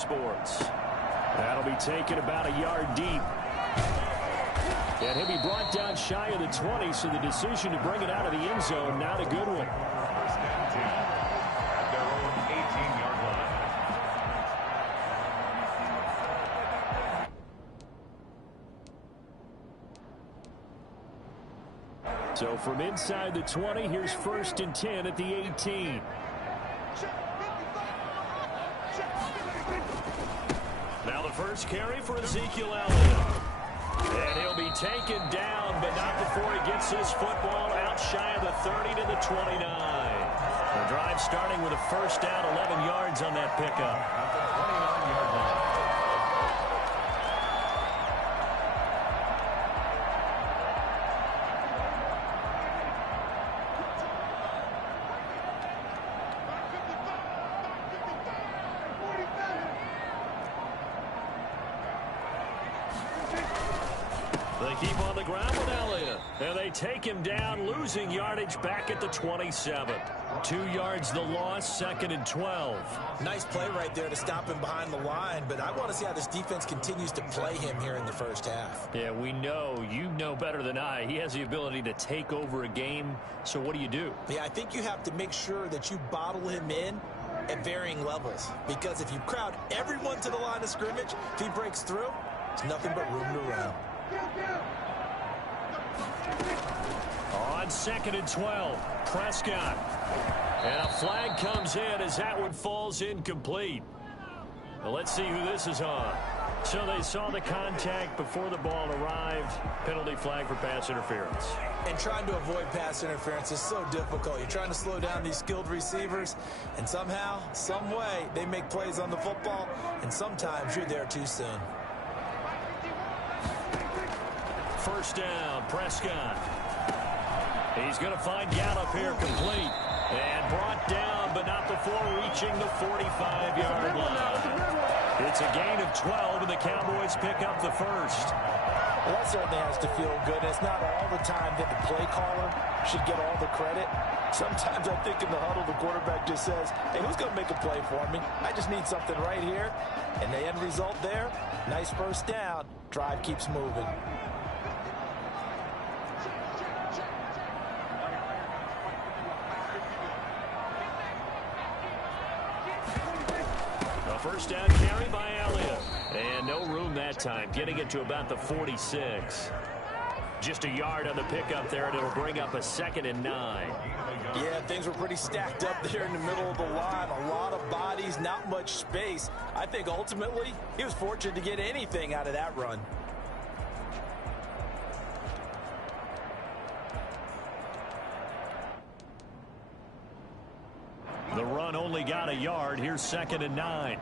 Sports. That'll be taken about a yard deep. And he'll be brought down shy of the 20, so the decision to bring it out of the end zone, not a good one. First and 10 at their own 18-yard line. So from inside the 20, here's 1st and 10 at the 18. Now the first carry for Ezekiel Elliott. And he'll be taken down, but not before he gets his football out shy of the 30 to the 29. The drive starting with a first down, 11 yards on that pickup. At the 29-yard line. They keep on the ground with Elliott. And they take him down, losing yardage back at the 27. 2 yards the loss, 2nd and 12. Nice play right there to stop him behind the line, but I want to see how this defense continues to play him here in the first half. Yeah, we know. You know better than I. He has the ability to take over a game. So what do? Yeah, I think you have to make sure that you bottle him in at varying levels, because if you crowd everyone to the line of scrimmage, if he breaks through, there's nothing but room to run. On 2nd and 12, Prescott. And a flag comes in as that one falls incomplete. Well, let's see who this is on. So they saw the contact before the ball arrived. Penalty flag for pass interference. And trying to avoid pass interference is so difficult. You're trying to slow down these skilled receivers, and somehow, some way, they make plays on the football, and sometimes you're there too soon. First down, Prescott. He's going to find Gallup here complete. And brought down, but not before reaching the 45-yard line. It's a gain of 12, and the Cowboys pick up the first. Well, that certainly has to feel good. It's not all the time that the play caller should get all the credit. Sometimes I think in the huddle, the quarterback just says, hey, who's going to make a play for me? I just need something right here. And the end result there, nice first down. Drive keeps moving. First down carry by Elliott. And no room that time, getting it to about the 46. Just a yard on the pickup there, and it'll bring up a 2nd and 9. Yeah, things were pretty stacked up there in the middle of the line. A lot of bodies, not much space. I think ultimately he was fortunate to get anything out of that run. The run only got a yard. Here's 2nd and 9.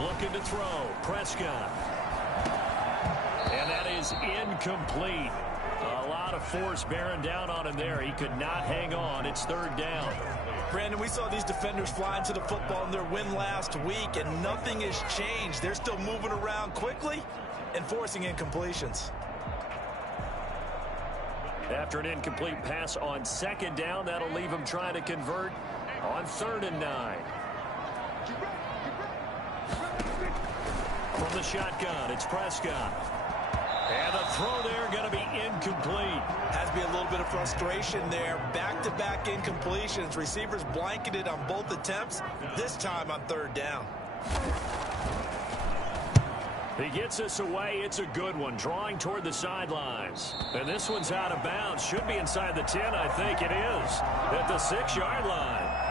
Looking to throw. Prescott. And that is incomplete. A lot of force bearing down on him there. He could not hang on. It's 3rd down. Brandon, we saw these defenders fly into the football in their win last week, and nothing has changed. They're still moving around quickly and forcing incompletions. After an incomplete pass on 2nd down, that'll leave him trying to convert on 3rd and 9. From the shotgun, it's Prescott. And the throw there going to be incomplete. Has to be a little bit of frustration there. Back-to-back incompletions. Receivers blanketed on both attempts, this time on 3rd down. He gets us away. It's a good one. Drawing toward the sidelines. And this one's out of bounds. Should be inside the 10, I think it is. At the 6-yard line.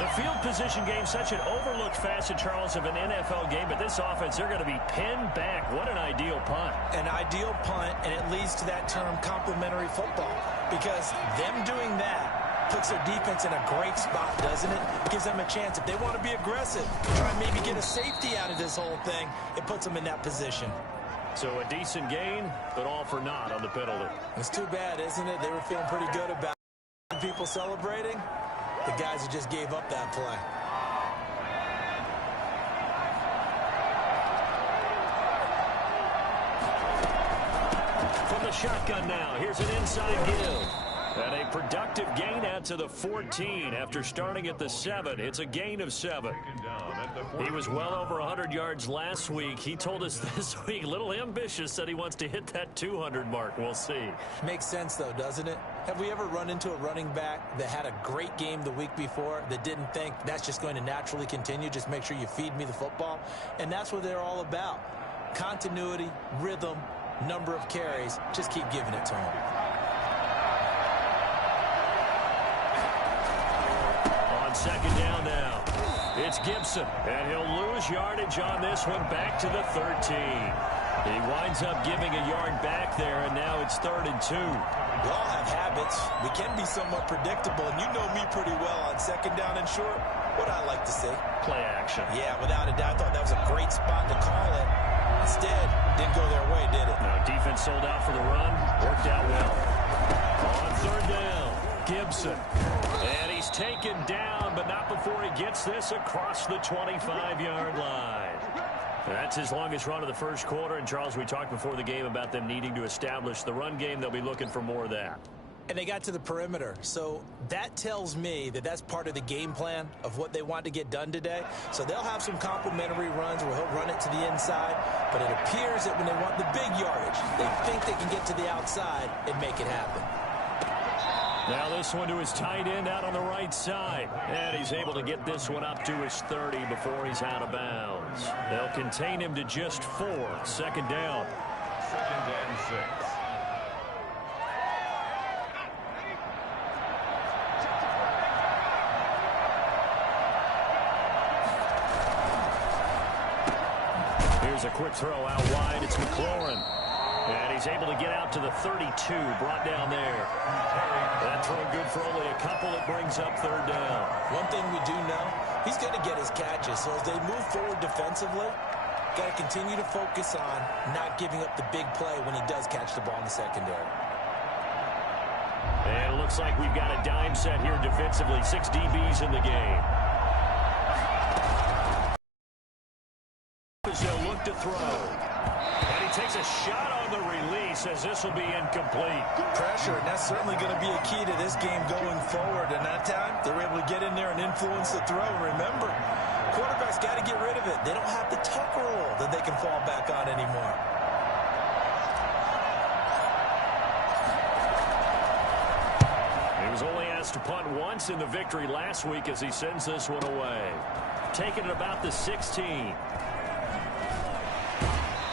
The field position game, such an overlooked facet, Charles, of an NFL game. But this offense, they're going to be pinned back. What an ideal punt. An ideal punt, and it leads to that term complementary football. Because them doing that puts their defense in a great spot, doesn't it? Gives them a chance. If they want to be aggressive, try and maybe get a safety out of this whole thing, it puts them in that position. So a decent gain, but all for naught on the penalty. It's too bad, isn't it? They were feeling pretty good about it. People celebrating, the guys who just gave up that play. From the shotgun now. Here's an inside give. And a productive gain out to the 14 after starting at the 7. It's a gain of 7. He was well over 100 yards last week. He told us this week, a little ambitious, that he wants to hit that 200 mark. We'll see. Makes sense, though, doesn't it? Have we ever run into a running back that had a great game the week before that didn't think that's just going to naturally continue? Just make sure you feed me the football. And that's what they're all about. Continuity, rhythm, number of carries. Just keep giving it to him. Second down now. It's Gibson, and he'll lose yardage on this one back to the 13. He winds up giving a yard back there, and now it's 3rd and 2. We all have habits. We can be somewhat predictable, and you know me pretty well on second down and short. What I like to say? Play action. Yeah, without a doubt. I thought that was a great spot to call it. Instead, didn't go their way, did it? No, defense sold out for the run. Worked out well. On 3rd down, Gibson. And he's taken down, but not before he gets this across the 25-yard line. That's his longest run of the first quarter. And, Charles, we talked before the game about them needing to establish the run game. They'll be looking for more of that. And they got to the perimeter. So that tells me that that's part of the game plan of what they want to get done today. So they'll have some complimentary runs where he'll run it to the inside. But it appears that when they want the big yardage, they think they can get to the outside and make it happen. Now this one to his tight end out on the right side. And he's able to get this one up to his 30 before he's out of bounds. They'll contain him to just 4. 2nd down. 2nd and 6. Here's a quick throw out wide. It's McLaurin. And he's able to get out to the 32, brought down there. That throw good for only a couple. It brings up 3rd down. One thing we do know, he's going to get his catches. So as they move forward defensively, got to continue to focus on not giving up the big play when he does catch the ball in the secondary. And it looks like we've got a dime set here defensively. 6 DBs in the game. As they'll look to throw. And he takes a shot on the release as this will be incomplete. Pressure, and that's certainly going to be a key to this game going forward. And that time, they were able to get in there and influence the throw. And remember, quarterbacks got to get rid of it. They don't have the tuck rule that they can fall back on anymore. He was only asked to punt once in the victory last week as he sends this one away. Taking it about the 16.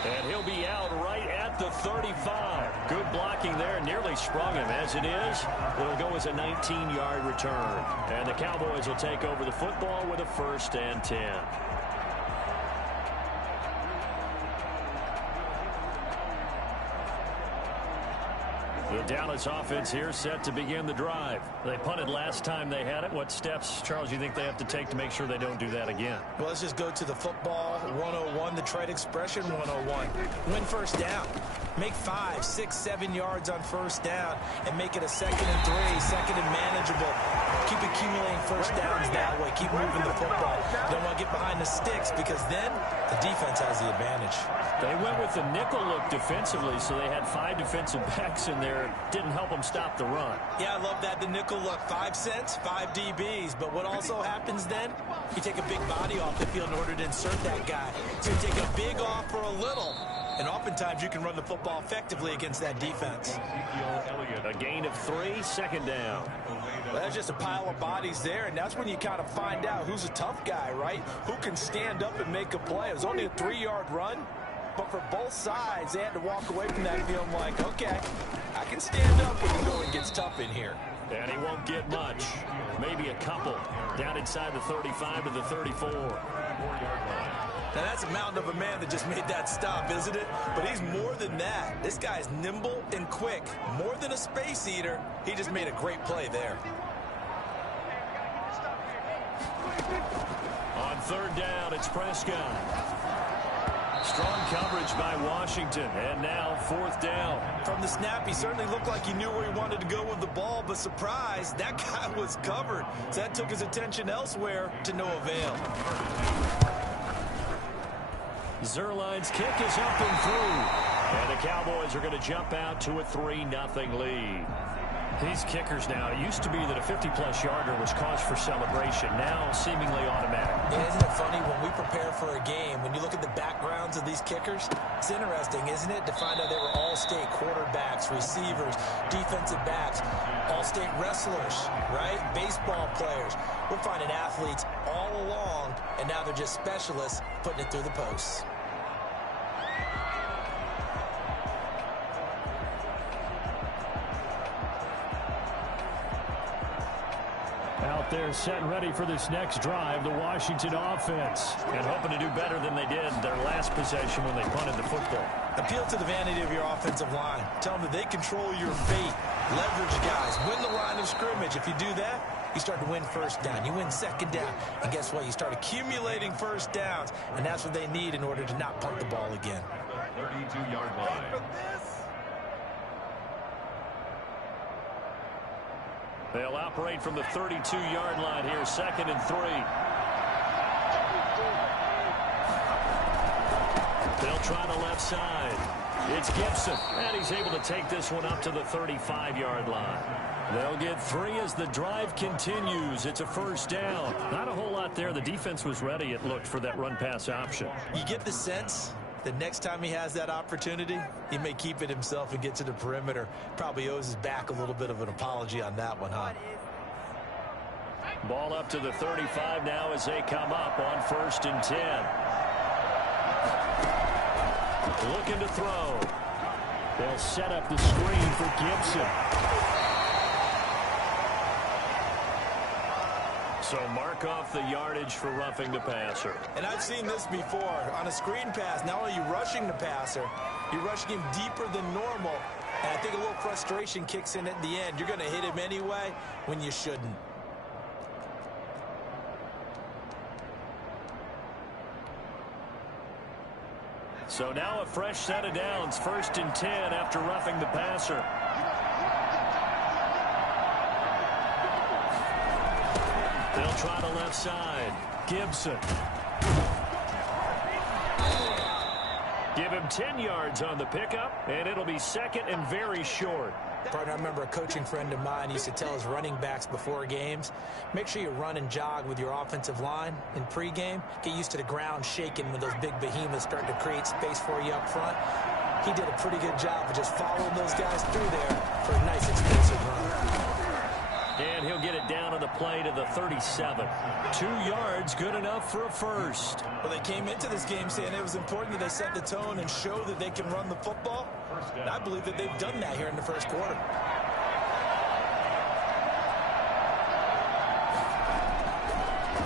And he'll be out right at the 35. Good blocking there. Nearly sprung him. As it is, it'll go as a 19-yard return. And the Cowboys will take over the football with a 1st and 10. The Dallas offense here set to begin the drive. They punted last time they had it. What steps, Charles, you think they have to take to make sure they don't do that again? Well, let's just go to the football 101, the trade expression 101. Win 1st down. Make 5, 6, 7 yards on 1st down and make it a 2nd and 3, 2nd and manageable. Keep accumulating 1st downs that way. Keep moving the football. You don't want to get behind the sticks because then the defense has the advantage. They went with the nickel look defensively, so they had 5 defensive backs in there. Didn't help them stop the run. Yeah, I love that, the nickel look. 5 cents, 5 DBs. But what also happens then, you take a big body off the field in order to insert that guy. So you take a big off for a little. And oftentimes you can run the football effectively against that defense. A gain of 3, 2nd down. Well, that's just a pile of bodies there, and that's when you kind of find out who's a tough guy, right? Who can stand up and make a play. It was only a 3-yard run, but for both sides, they had to walk away from that feeling like, okay, I can stand up when the going gets tough in here. And he won't get much. Maybe a couple. Down inside the 35 to the 34. Now, that's a mountain of a man that just made that stop, isn't it? But he's more than that. This guy's nimble and quick. More than a space eater. He just made a great play there. On 3rd down, it's Prescott. Strong coverage by Washington. And now 4th down. From the snap, he certainly looked like he knew where he wanted to go with the ball, but surprise, that guy was covered. So that took his attention elsewhere to no avail. Zerline's kick is up and through. And the Cowboys are going to jump out to a 3-0 lead. These kickers now, it used to be that a 50-plus yarder was cause for celebration. Now seemingly automatic. Yeah, isn't it funny when we prepare for a game, when you look at the backgrounds of these kickers, it's interesting, isn't it, to find out they were all-state quarterbacks, receivers, defensive backs, all-state wrestlers, right? Baseball players. We're finding athletes all along, and now they're just specialists putting it through the posts. Out there set and ready for this next drive, the Washington offense. And hoping to do better than they did their last possession when they punted the football. Appeal to the vanity of your offensive line. Tell them that they control your fate. Leverage guys. Win the line of scrimmage. If you do that, you start to win first down. You win second down. And guess what? You start accumulating first downs. And that's what they need in order to not punt the ball again. 32-yard line. They'll operate from the 32-yard line here, 2nd and 3. They'll try the left side. It's Gibson, and he's able to take this one up to the 35-yard line. They'll get 3 as the drive continues. It's a first down. Not a whole lot there. The defense was ready, it looked, for that run-pass option. You get the sense the next time he has that opportunity, he may keep it himself and get to the perimeter. Probably owes his back a little bit of an apology on that one, huh? Ball up to the 35 now as they come up on 1st and 10. Looking to throw. They'll set up the screen for Gibson. So mark off the yardage for roughing the passer. And I've seen this before. On a screen pass, not only are you rushing the passer, you're rushing him deeper than normal. And I think a little frustration kicks in at the end. You're going to hit him anyway when you shouldn't. So now a fresh set of downs, 1st and 10 after roughing the passer. They'll try the left side. Gibson. Give him 10 yards on the pickup, and it'll be 2nd and very short. Partner, I remember a coaching friend of mine used to tell his running backs before games, make sure you run and jog with your offensive line in pregame. Get used to the ground shaking when those big behemoths start to create space for you up front. He did a pretty good job of just following those guys through there for a nice explosive run. And he'll get it down on the play to the 37. 2 yards, good enough for a first. Well, they came into this game saying it was important that they set the tone and show that they can run the football. And I believe that they've done that here in the first quarter.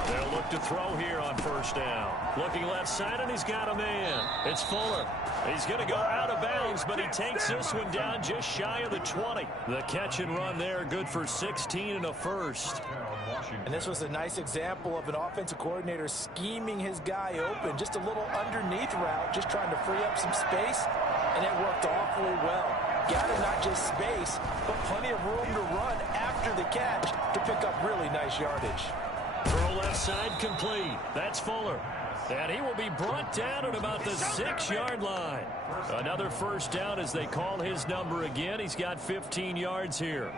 They'll look to throw here on 1st down. Looking left side, and he's got a man. It's Fuller. He's going to go out of bounds, but he takes this one down just shy of the 20. The catch and run there, good for 16 and a first. And this was a nice example of an offensive coordinator scheming his guy open. Just a little underneath route, just trying to free up some space, and it worked awfully well. Got him not just space, but plenty of room to run after the catch to pick up really nice yardage. Throw left side complete. That's Fuller. And he will be brought down at about the 6-yard line. Another first down as they call his number again. He's got 15 yards here.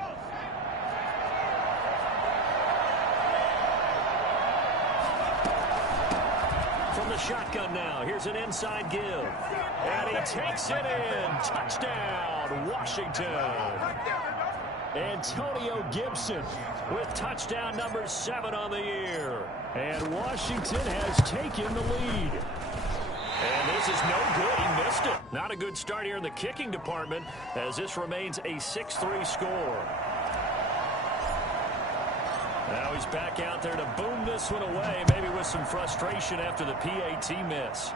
From the shotgun now, here's an inside give. And he takes it in. Touchdown, Washington. Antonio Gibson with touchdown number 7 on the year. And Washington has taken the lead. And this is no good. He missed it. Not a good start here in the kicking department as this remains a 6-3 score. Now he's back out there to boom this one away, maybe with some frustration after the PAT miss.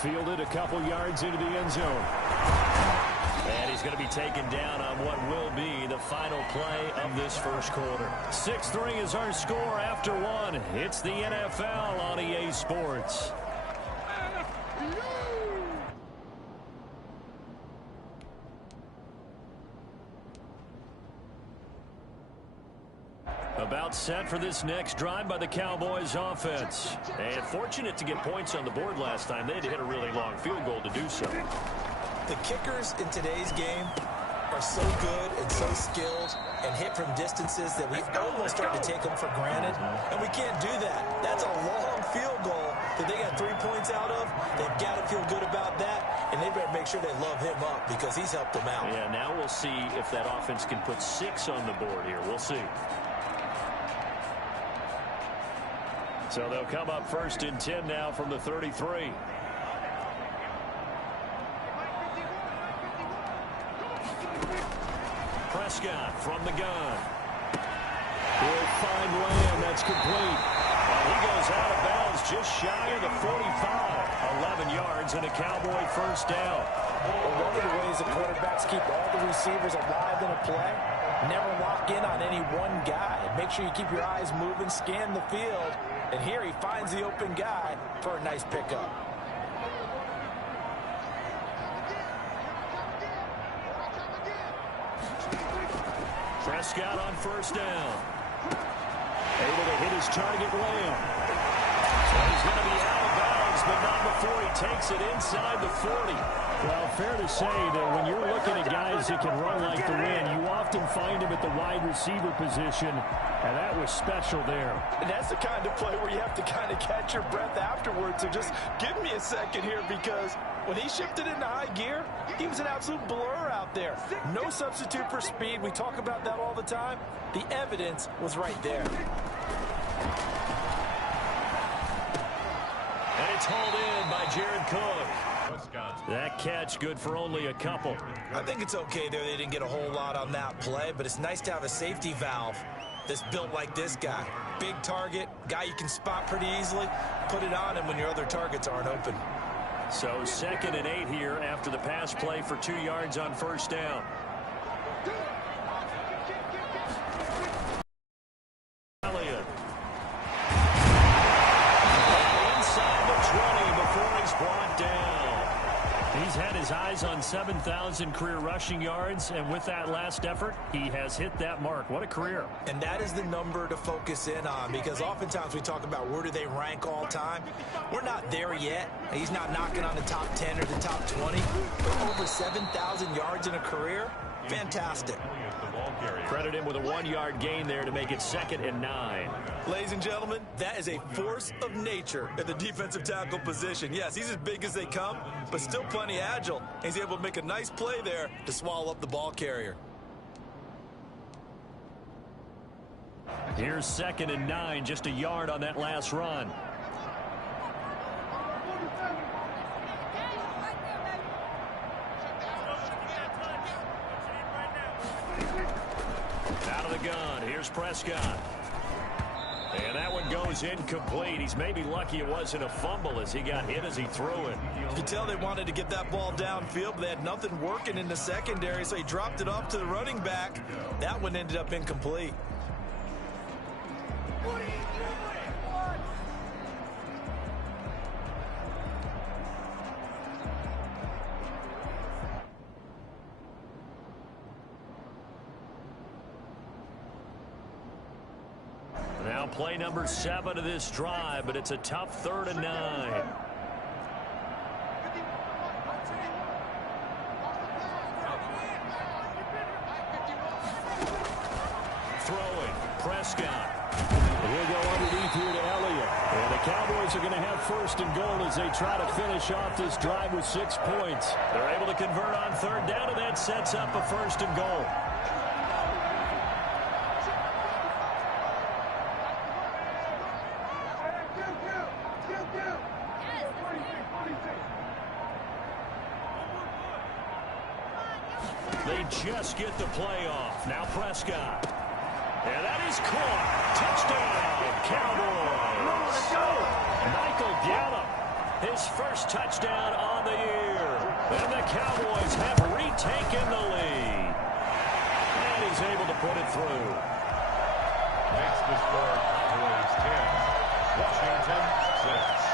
Fielded a couple yards into the end zone. And he's going to be taken down on what will be the final play of this first quarter. 6-3 is our score after 1. It's the NFL on EA Sports. About set for this next drive by the Cowboys offense. And fortunate to get points on the board last time. They had to hit a really long field goal to do so. The kickers in today's game are so good and so skilled and hit from distances that we almost start to take them for granted. And we can't do that. That's a long field goal that they got 3 points out of. They've got to feel good about that, and they better make sure they love him up because he's helped them out. Yeah, now we'll see if that offense can put 6 on the board here. We'll see. So they'll come up 1st and 10 now from the 33. Prescott from the gun. He'll find Lamb. That's complete. And he goes out of bounds just shy of the 45. 11 yards and a Cowboy first down. Well, one of the ways the quarterbacks keep all the receivers alive in a play, never lock in on any one guy. Make sure you keep your eyes moving, scan the field. And here he finds the open guy for a nice pickup. Prescott on first down. Able to hit his target, Lamb. So he's going to be out of bounds, but not before he takes it inside the 40. Well, fair to say that when you're looking at guys that can run like the wind, you often find them at the wide receiver position, and that was special there. And that's the kind of play where you have to kind of catch your breath afterwards. So just give me a second here, because when he shifted into high gear, he was an absolute blur out there. No substitute for speed. We talk about that all the time. The evidence was right there. And it's hauled in by Jared Cook. That catch good for only a couple. I think it's okay there. They didn't get a whole lot on that play, but it's nice to have a safety valve that's built like this guy. Big target, guy you can spot pretty easily. Put it on him when your other targets aren't open. So 2nd and 8 here after the pass play for 2 yards on first down. Elliott. Inside the 20 before he's brought down. He's had his eyes on 7,000 career rushing yards, and with that last effort, he has hit that mark. What a career. And that is the number to focus in on, because oftentimes we talk about where do they rank all time. We're not there yet. He's not knocking on the top 10 or the top 20, but over 7,000 yards in a career, fantastic. Credit him with a 1-yard gain there to make it 2nd and 9. Ladies and gentlemen, that is a force of nature at the defensive tackle position. Yes, he's as big as they come, but still plenty agile. He's able to make a nice play there to swallow up the ball carrier. Here's 2nd and 9, just a yard on that last run. Out of the gun, here's Prescott. And that one goes incomplete. He's maybe lucky it wasn't a fumble as he got hit as he threw it. You could tell they wanted to get that ball downfield, but they had nothing working in the secondary, so he dropped it off to the running back. That one ended up incomplete. What are you doing? Now play number 7 of this drive, but it's a tough 3rd and 9. Throwing, Prescott. He'll go underneath here to Elliott. And the Cowboys are going to have 1st and goal as they try to finish off this drive with 6 points. They're able to convert on 3rd down, and that sets up a 1st and goal. They just get the play off. Now Prescott. And that is caught. Touchdown, Cowboys. Michael Gallup, his first touchdown on the year. And the Cowboys have retaken the lead. And he's able to put it through. Makes the score Cowboys 10. Washington 6.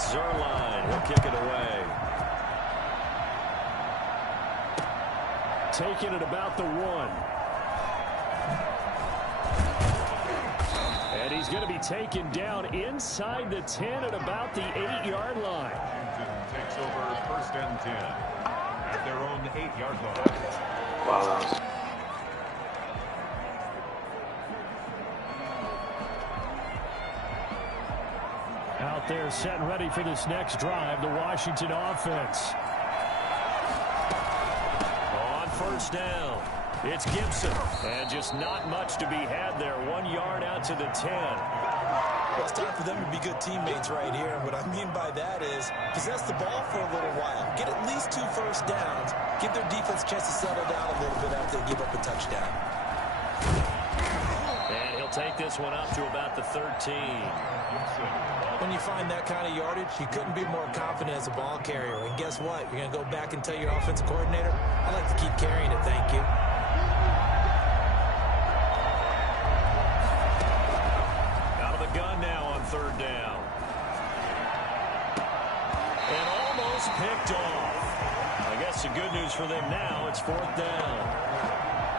It's Zerline. He'll kick it away. Taking it about the 1. And he's going to be taken down inside the 10 at about the 8-yard line. Washington takes over 1st and 10 at their own 8-yard line. Wow. Out there set and ready for this next drive, the Washington offense. On 1st down, it's Gibson. And just not much to be had there. 1 yard out to the 10. Well, it's time for them to be good teammates right here. And what I mean by that is possess the ball for a little while. Get at least 2 first downs. Give their defense a chance to settle down a little bit after they give up a touchdown. And he'll take this one up to about the 13. When you find that kind of yardage, you couldn't be more confident as a ball carrier. And guess what? You're going to go back and tell your offensive coordinator, I'd like to keep carrying it, thank you. Out of the gun now on 3rd down. And almost picked off. I guess the good news for them now, it's 4th down.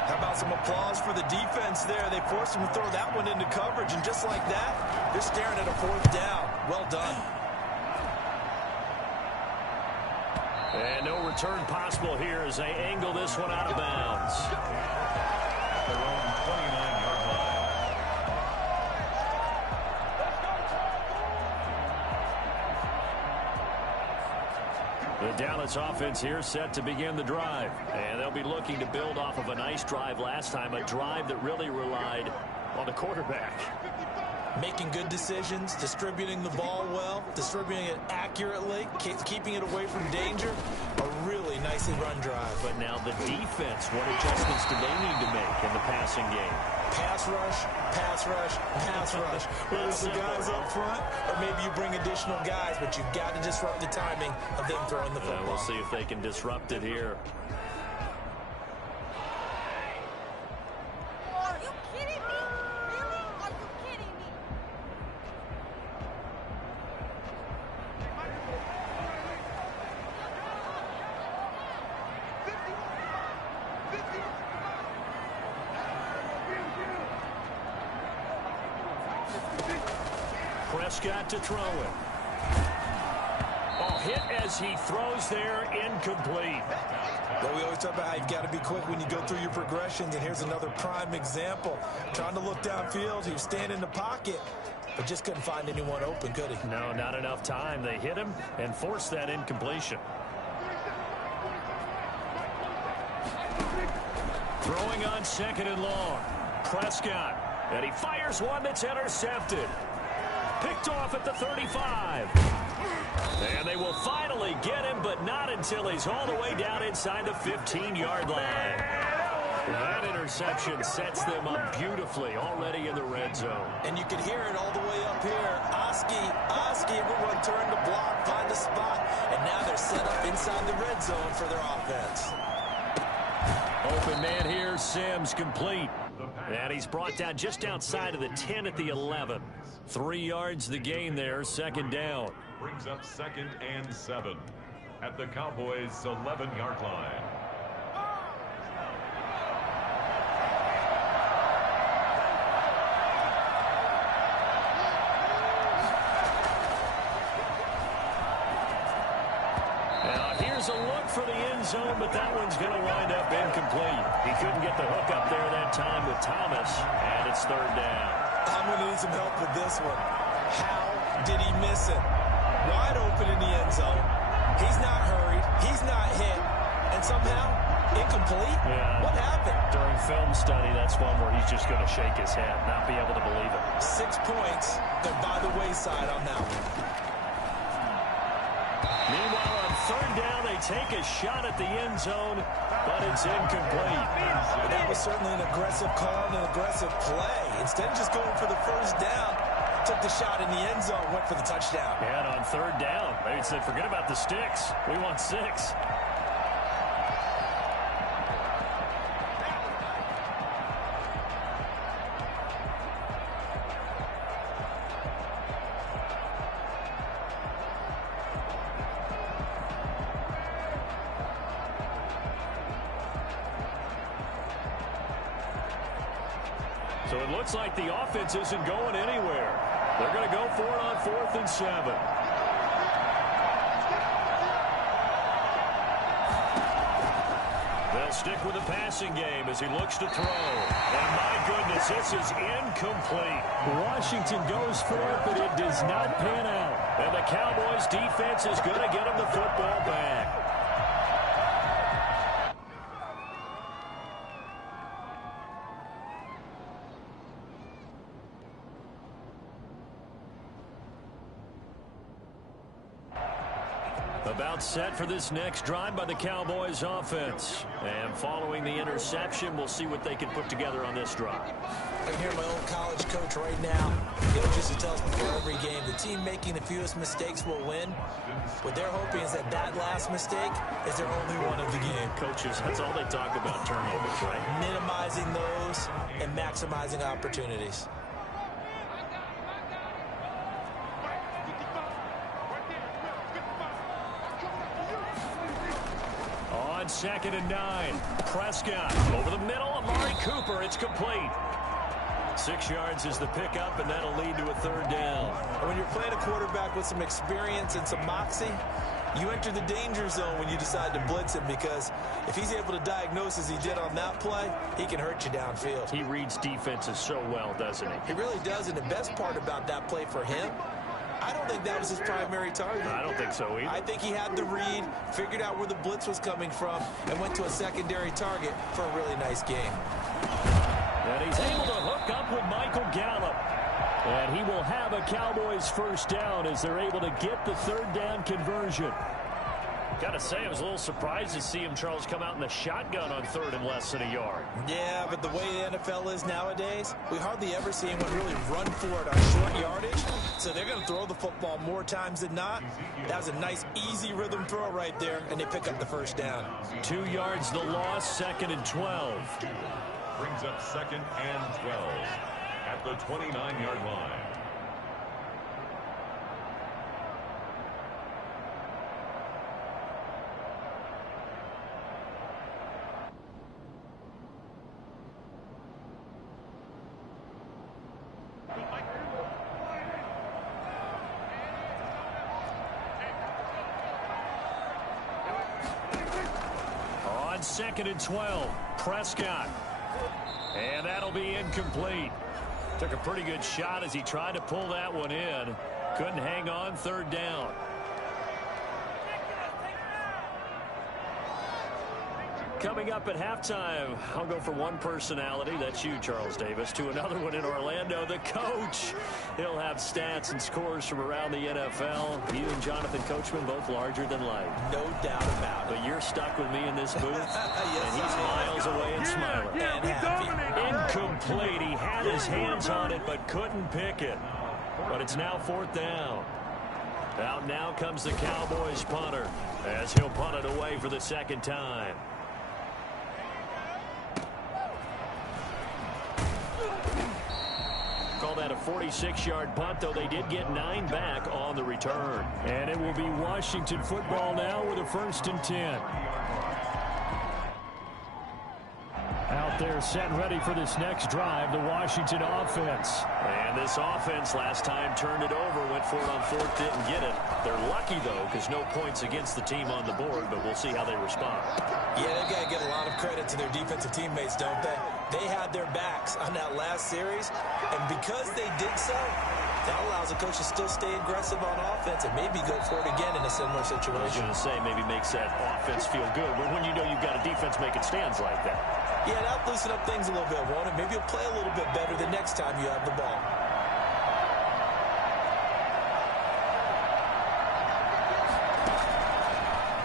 How about some applause for the defense there? They forced him to throw that one into coverage, and just like that, they're staring at a 4th down. Well done. And no return possible here as they angle this one out of bounds. Their own 29-yard line. The Dallas offense here set to begin the drive. And they'll be looking to build off of a nice drive last time, a drive that really relied on the quarterback. Making good decisions, distributing the ball well, distributing it accurately, keeping it away from danger. A really nicely run drive. But now the defense, what adjustments do they need to make in the passing game? Pass rush, pass rush, pass rush. Whether it's the guys up front or maybe you bring additional guys, but you've got to disrupt the timing of them throwing the football. We'll see if they can disrupt it here. Are you kidding me? Really? Are you kidding me? Prescott to throw it. Oh, hit as he throws there, incomplete. Well, we always talk about how you've got to be quick when you go through your progressions, and here's another prime example. Trying to look downfield, he was standing in the pocket, but just couldn't find anyone open, could he? No, not enough time. They hit him and forced that incompletion. Throwing on 2nd and long. Prescott, and he fires one that's intercepted. Picked off at the 35. And they will finally get him, but not until he's all the way down inside the 15-yard line. That interception sets them up beautifully already in the red zone. And you can hear it all the way up here. Oski, everyone turn to block, find a spot, and now they're set up inside the red zone for their offense. Open man here, Sims complete. And he's brought down just outside of the 10 at the 11. 3 yards the gain there, 2nd down. Brings up 2nd and 7 at the Cowboys' 11-yard line. Now here's a look for the end zone, but that one's going to wind up incomplete. He couldn't get the hook up there that time with Thomas, and it's 3rd down. I'm going to need some help with this one. How did he miss it? Wide open in the end zone. He's not hurried. He's not hit. And somehow, incomplete? Yeah. What happened? During film study, that's one where he's just going to shake his head, not be able to believe it. 6 points. They're by the wayside on that one. Meanwhile, on 3rd down, they take a shot at the end zone, but it's incomplete. That was certainly an aggressive call and an aggressive play. Instead of just going for the 1st down, took the shot in the end zone, went for the touchdown. And on 3rd down, they said, forget about the sticks. We want 6. So it looks like the offense isn't going anywhere. They're going to go for it on 4th and 7. They'll stick with the passing game as he looks to throw. And my goodness, this is incomplete. Washington goes for it, but it does not pan out. And the Cowboys defense is going to get him the football back. About set for this next drive by the Cowboys offense. And following the interception, we'll see what they can put together on this drive. I hear my old college coach right now. He always used to tell us before every game, the team making the fewest mistakes will win. What they're hoping is that last mistake is their only one of the game. Coaches, that's all they talk about, turnovers, right? Minimizing those and maximizing opportunities. On 2nd and 9, Prescott over the middle. Amari Cooper, it's complete. 6 yards is the pickup, and that'll lead to a 3rd down. And when you're playing a quarterback with some experience and some moxie, you enter the danger zone when you decide to blitz him, because if he's able to diagnose as he did on that play, he can hurt you downfield. He reads defenses so well, doesn't he? He really does, and the best part about that play for him, I don't think that was his primary target. I don't think so either. I think he had the read, figured out where the blitz was coming from, and went to a secondary target for a really nice game. And he's able to hook up with Michael Gallup. And he will have a Cowboys 1st down as they're able to get the 3rd down conversion. Got to say, I was a little surprised to see him, Charles, come out in the shotgun on 3rd and less than a yard. Yeah, but the way the NFL is nowadays, we hardly ever see anyone really run for it on short yardage. So they're going to throw the football more times than not. That was a nice, easy rhythm throw right there, and they pick up the 1st down. 2 yards the loss, 2nd and 12. Brings up 2nd and 12 at the 29-yard line. On 2nd and 12, Prescott. And that'll be incomplete. Took a pretty good shot as he tried to pull that one in. Couldn't hang on, 3rd down. Coming up at halftime, I'll go from one personality, that's you, Charles Davis, to another one in Orlando, the coach. He'll have stats and scores from around the NFL. You and Jonathan Coachman, both larger than life. No doubt about it. But you're stuck with me in this booth, Yes, and he's miles away and smiling. And happy. Incomplete. He had his hands on it, but couldn't pick it. But it's now 4th down. Out now comes the Cowboys punter, as he'll punt it away for the 2nd time. Call that a 46-yard punt, though they did get 9 back on the return. And it will be Washington football now with a 1st and 10. Out there set and ready for this next drive, the Washington offense. And this offense last time turned it over, went for it on 4th, didn't get it. They're lucky, though, because no points against the team on the board, but we'll see how they respond. Yeah, they've got to get a lot of credit to their defensive teammates, don't they? They had their backs on that last series, and because they did so, that allows the coach to still stay aggressive on offense and maybe go for it again in a similar situation. I was going to say, maybe makes that offense feel good, but when you know you've got a defense making stands like that. Yeah, that'll loosen up things a little bit, won't it? Maybe you'll play a little bit better the next time you have the ball.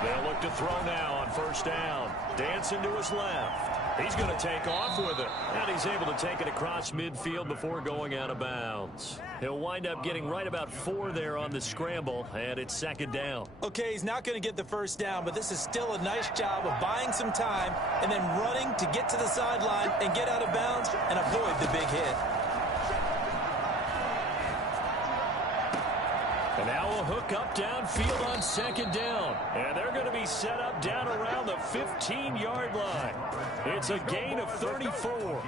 They'll look to throw now on 1st down. Dancing to his left. He's going to take off with it. And he's able to take it across midfield before going out of bounds. He'll wind up getting right about 4 there on the scramble, and it's 2nd down. Okay, he's not going to get the 1st down, but this is still a nice job of buying some time and then running to get to the sideline and get out of bounds and avoid the big hit. And now a hook up downfield on second down. And they're going to be set up down around the 15-yard line. It's a gain of 34.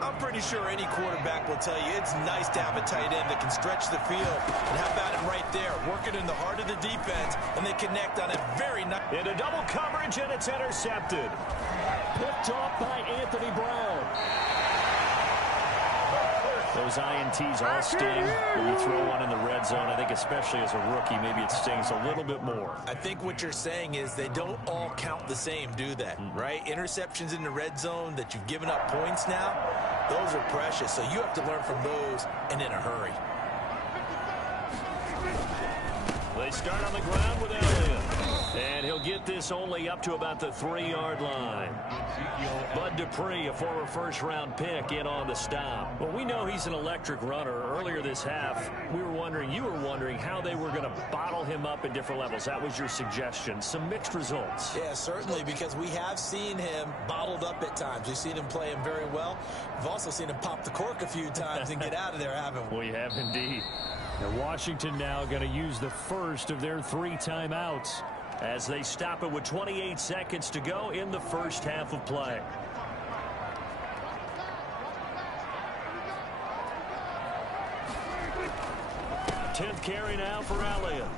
I'm pretty sure any quarterback will tell you it's nice to have a tight end that can stretch the field. And how about it right there? Working in the heart of the defense, and they connect on a very nice... Into double coverage, and it's intercepted. Picked off by Anthony Brown. Those INTs all sting when you throw one in the red zone. I think especially as a rookie, maybe it stings a little bit more. I think what you're saying is they don't all count the same, do they? Right? Interceptions in the red zone that you've given up points now, those are precious. So you have to learn from those and in a hurry. They start on the ground with Elliott. And he'll get this only up to about the 3-yard line. Bud Dupree, a former first-round pick, in on the stop. Well, we know he's an electric runner. Earlier this half, you were wondering how they were going to bottle him up at different levels. That was your suggestion. Some mixed results. Yeah, certainly, because we have seen him bottled up at times. We've seen him play him very well. We've also seen him pop the cork a few times and get out of there, haven't we? We have indeed. And Washington now going to use the first of their 3 timeouts as they stop it with 28 seconds to go in the first half of play. Tenth carry now for Elliott.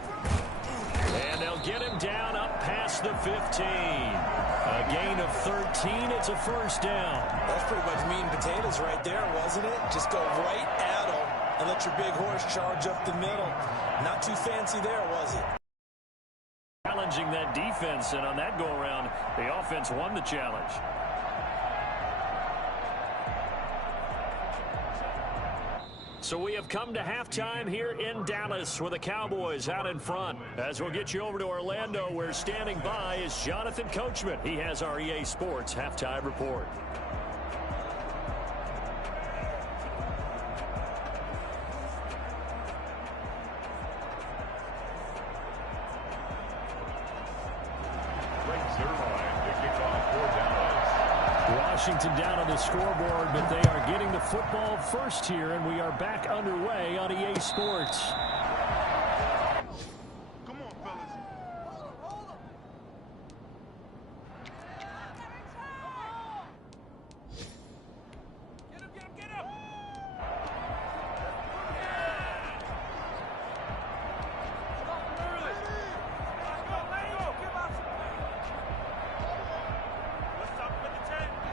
And they'll get him down up past the 15. A gain of 13. It's a first down. That's pretty much meat and potatoes right there, wasn't it? Just go right at him and let your big horse charge up the middle. Not too fancy there, was it? Challenging that defense, and on that go-around, the offense won the challenge. So we have come to halftime here in Dallas with the Cowboys out in front. As we'll get you over to Orlando, where standing by is Jonathan Coachman. He has our EA Sports halftime report. Washington down on the scoreboard, but they are getting the football first here, and we are back underway on EA Sports. Come on, fellas. Get him.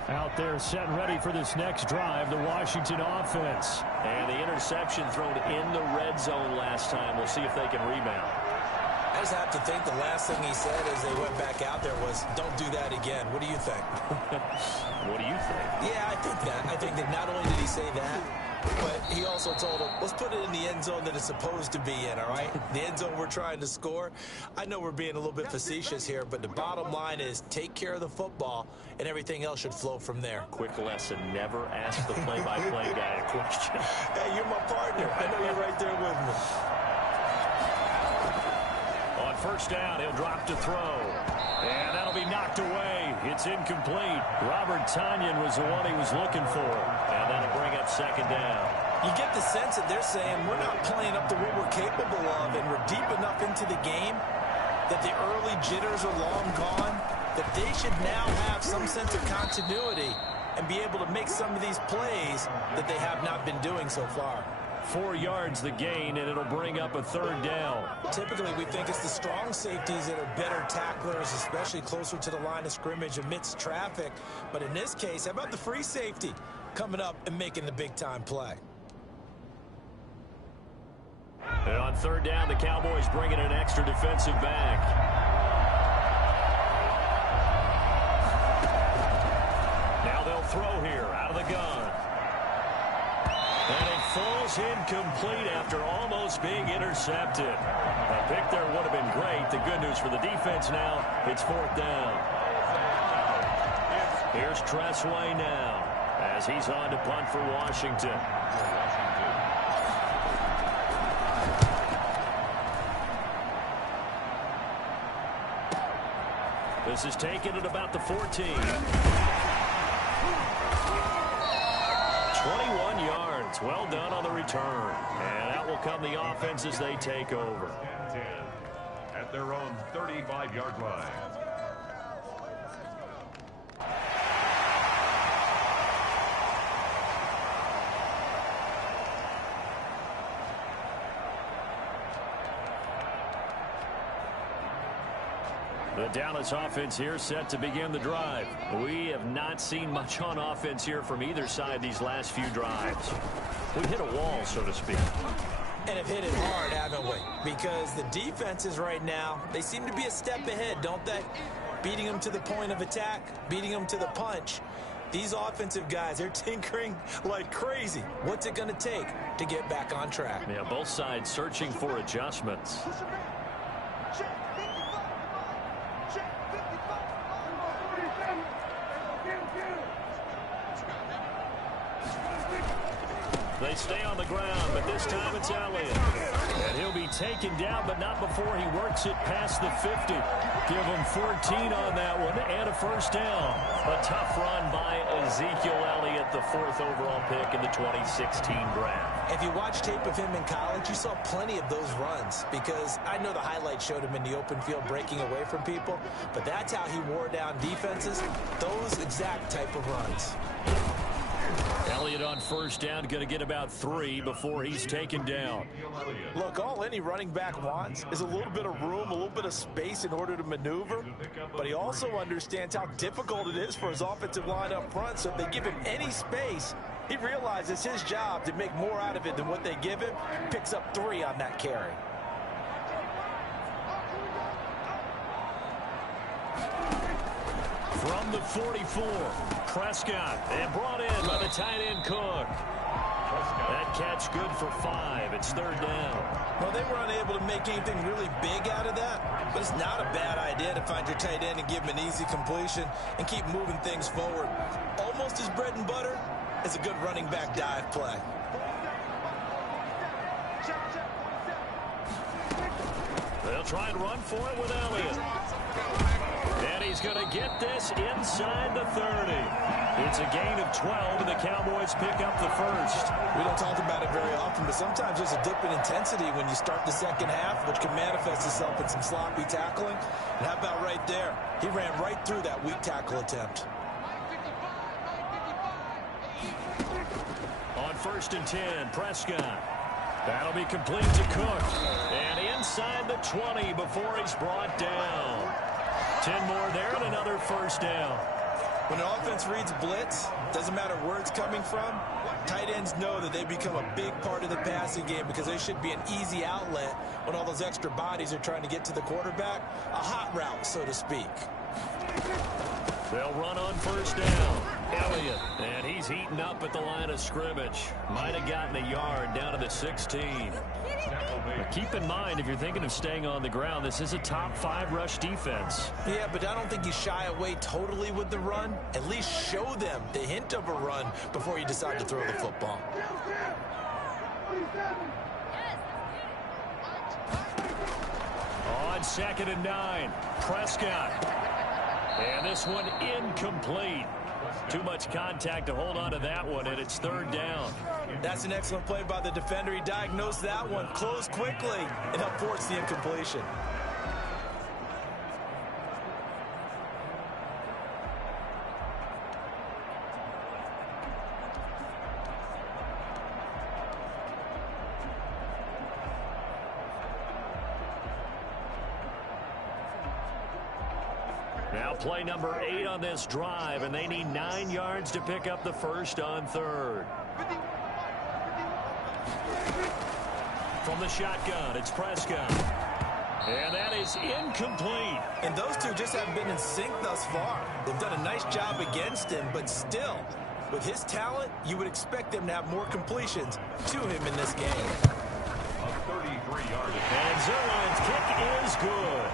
Out there set and ready for this next drive, the Washington offense. And the interception thrown in the red zone last time. We'll see if they can rebound. I just have to think the last thing he said as they went back out there was, don't do that again. What do you think? What do you think? Yeah, I think that. I think that not only did he say that, but he also told him, let's put it in the end zone that it's supposed to be in, all right? The end zone we're trying to score. I know we're being a little bit facetious here, but the bottom line is take care of the football, and everything else should flow from there. Quick lesson, never ask the play-by-play guy a question. Hey, you're my partner. I know you're right there with me. On first down, he'll drop to throw. And that'll be knocked away. It's incomplete. Robert Tonyan was the one he was looking for. And that'll bring up second down. You get the sense that they're saying we're not playing up to what we're capable of, and we're deep enough into the game that the early jitters are long gone, that they should now have some sense of continuity and be able to make some of these plays that they have not been doing so far. 4 yards the gain, and it'll bring up a third down. Typically, we think it's the strong safeties that are better tacklers, especially closer to the line of scrimmage amidst traffic. But in this case, how about the free safety coming up and making the big-time play? And on third down, the Cowboys bringing an extra defensive back. Now they'll throw here out of the gun. And it falls incomplete after almost being intercepted. A pick there would have been great. The good news for the defense now, it's fourth down. Here's Tressway now as he's on to punt for Washington. This is taken at about the 14. 21 yards. yards. Well done on the return. And that will come the offense as they take over. 10 at their own 35-yard line. The Dallas offense here set to begin the drive. We have not seen much on offense here from either side these last few drives. We hit a wall, so to speak. And have hit it hard, haven't we? Because the defenses right now, they seem to be a step ahead, don't they? Beating them to the point of attack, beating them to the punch. These offensive guys, they're tinkering like crazy. What's it going to take to get back on track? Yeah, both sides searching for adjustments. They stay on the ground, but this time it's Elliott. And he'll be taken down, but not before he works it past the 50. Give him 14 on that one and a first down. A tough run by Ezekiel Elliott, the 4th overall pick in the 2016 draft. If you watch tape of him in college, you saw plenty of those runs because I know the highlights showed him in the open field breaking away from people, but that's how he wore down defenses, those exact type of runs. Elliott on first down, going to get about 3 before he's taken down. Look, all any running back wants is a little bit of room, a little bit of space in order to maneuver, but he also understands how difficult it is for his offensive line up front, so if they give him any space, he realizes his job to make more out of it than what they give him, picks up 3 on that carry. From the 44, Prescott, and brought in by the tight end Cook. That catch good for 5. It's 3rd down. Well, they were unable to make anything really big out of that, but it's not a bad idea to find your tight end and give him an easy completion and keep moving things forward. Almost as bread and butter as a good running back dive play. They'll try and run for it with Elliott. And he's going to get this inside the 30. It's a gain of 12, and the Cowboys pick up the first. We don't talk about it very often, but sometimes there's a dip in intensity when you start the second half, which can manifest itself in some sloppy tackling. And how about right there? He ran right through that weak tackle attempt. On 1st and 10, Prescott. That'll be complete to Cook. And inside the 20 before he's brought down. 10 more there and another first down. When an offense reads blitz, doesn't matter where it's coming from, tight ends know that they become a big part of the passing game because they should be an easy outlet when all those extra bodies are trying to get to the quarterback. A hot route, so to speak. They'll run on first down. Elliott, and he's heating up at the line of scrimmage. Might have gotten a yard down to the 16. But keep in mind, if you're thinking of staying on the ground, this is a top 5 rush defense. Yeah, but I don't think you shy away totally with the run. At least show them the hint of a run before you decide to throw the football. On 2nd and 9, Prescott. And this one incomplete. Too much contact to hold on to that one, and it's 3rd down. That's an excellent play by the defender. He diagnosed that one, closed quickly, and helped force the incompletion. Now play number 8 on this drive, and they need 9 yards to pick up the first on 3rd. From the shotgun, it's Prescott. And that is incomplete. And those two just haven't been in sync thus far. They've done a nice job against him, but still, with his talent, you would expect them to have more completions to him in this game. A 33-yard. And Zerline's kick is good.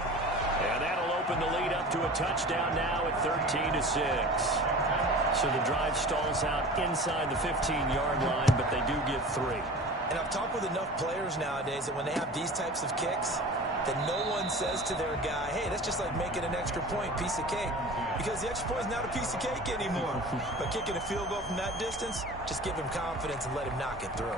And that'll open the lead up to a touchdown now at 13-6. So the drive stalls out inside the 15-yard line, but they do get 3. And I've talked with enough players nowadays that when they have these types of kicks, that no one says to their guy, hey, that's just like making an extra point, piece of cake. Because the extra point is not a piece of cake anymore. But kicking a field goal from that distance, just give him confidence and let him knock it through.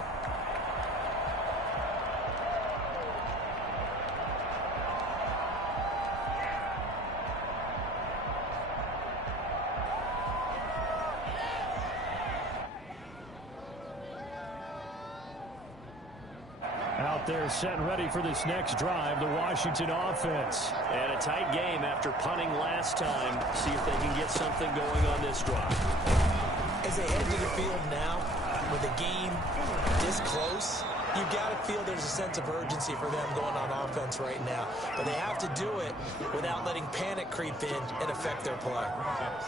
Out there set and ready for this next drive, the Washington offense. And a tight game after punting last time. See if they can get something going on this drive. As they head to the field now, with the game this close, you've got to feel there's a sense of urgency for them going on offense right now. But they have to do it without letting panic creep in and affect their play.